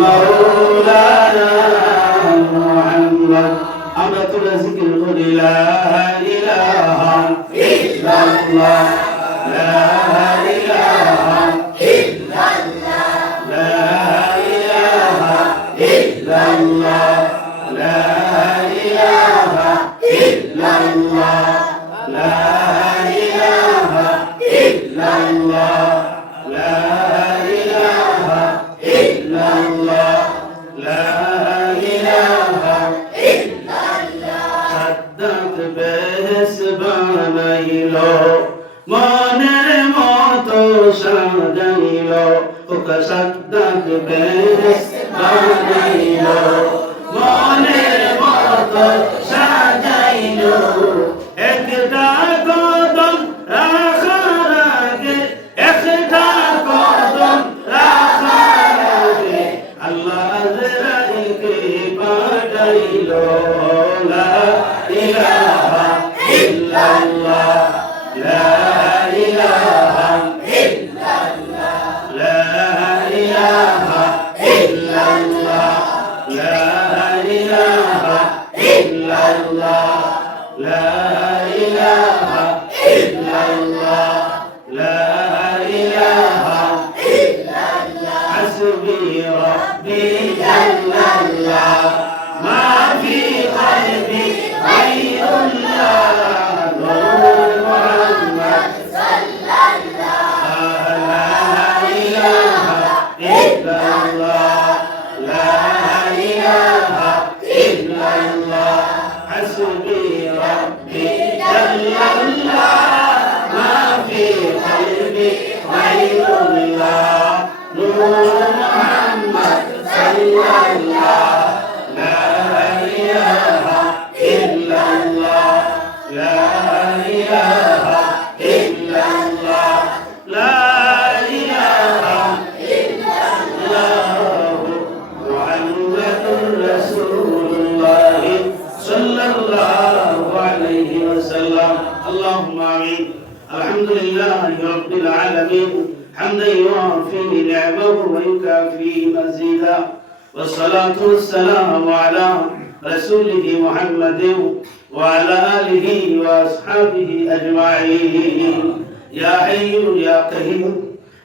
مولانا محمد আমরা তোরা জিকির করি লা ইলাহা ইল্লাল্লাহ লা ইলাহা ইল্লাল্লাহ লা ইলাহা ইল্লাল্লাহ লা ইলাহা ইল্লাল্লাহ লা ইলাহা ইল্লাল্লাহ লা ইলাহা ইল্লাল্লাহ লা ইলাহা সাদ্দাত বেশ বানাইলো মনের মতো সাজাইলো ওকা সাদ্দাত বেশ বানাইলো মনের মতো সাজাইলো একটা কদম রাখার আগে একটা কদম রাখার আগে আল্লাহ আজরাইলকে পাঠাইলো লা ইলাহা ইল্লাল্লাহ লা ইলাহা ইল্লাল্লাহ লা ইলাহা ইল্লাল্লাহ লা ইলাহা ইল্লাল্লাহ লা ইলাহা ইল্লাল্লাহ লা ইলাহা ইল্লাল্লাহ হাসবি রাব্বি জাল্লাল্লাহ মা ফি কলবি গায়রুল্লাহ নূর মুহাম্মদ সাল্লাল্লাহ লা ইলাহা ইল্লাল্লাহ লা ইলাহা ইল্লাল্লাহ হাসবি রাব্বি জাল্লাল্লাহ মা ফি কলবি গায়রুল্লাহ নূর মুহাম্মদ সাল্লাল্লাহ লা ইলাহা ইল্লাল্লাহ লা ইলাহা ইল্লাল্লাহ লা ইলাহা ইল্লাল্লাহ মুহাম্মাদুর রাসূলুল্লাহ সাল্লাল্লাহু আলাইহি ওয়াসাল্লাম আল্লাহুম্মা আমিন আলহামদুলিল্লাহি রাব্বিল আলামিন حمدا يوافي نعمه ويكافي مزيدا والصلاة والسلام على رسوله محمد وعلى آله وأصحابه أجمعين يا حي يا قيوم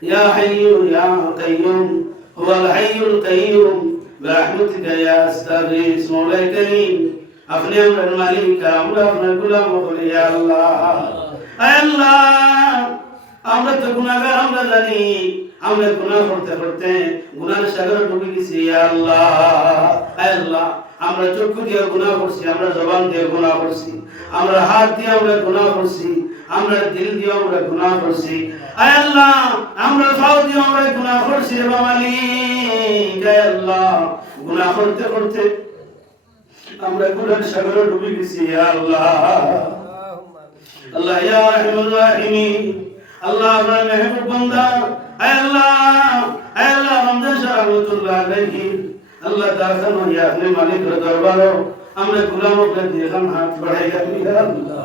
يا حي يا قيوم هو الحي القيوم برحمتك يا أستغيث مولاي كريم أفني أمر الملك أمر غلام يا الله الله আমরা তো গুনাহগার আমরা জানি আমরা গুনাহ করতে করতে গুনাহের সাগরে ডুবে গেছি ইয়া আল্লাহ আয় আল্লাহ আমরা চক্ষু দিয়ে গুনাহ করছি আমরা জবান দিয়ে গুনাহ করছি আমরা হাত দিয়ে আমরা গুনাহ করছি আমরা দিল দিয়ে আমরা গুনাহ করছি আয় আল্লাহ আমরা পাও দিয়ে আমরা গুনাহ করছি রে মালিক আয় আল্লাহ গুনাহ করতে করতে আমরা গুনাহের সাগরে ডুবে গেছি ইয়া আল্লাহ আল্লাহ ইয়া রাহিমুর রাহিমিন আল্লাহ আপনার মেহবুব বান্দা আয় আল্লাহ রমজান শাহরুল্লাহ আলাইহি আল্লাহ দারখান ইয়া আপনি মালিকের দরবারে আমরা গোলাম করে দিয়ে হাত বাড়াই আপনি ইয়া আল্লাহ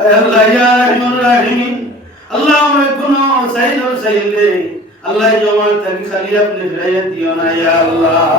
আয় আল্লাহ ইয়া রাহিমুর রাহিম আল্লাহ আমরা কোনো সাইল আল্লাহ জমা তাকে খালি আপনি ফিরাইয়া দিও না ইয়া আল্লাহ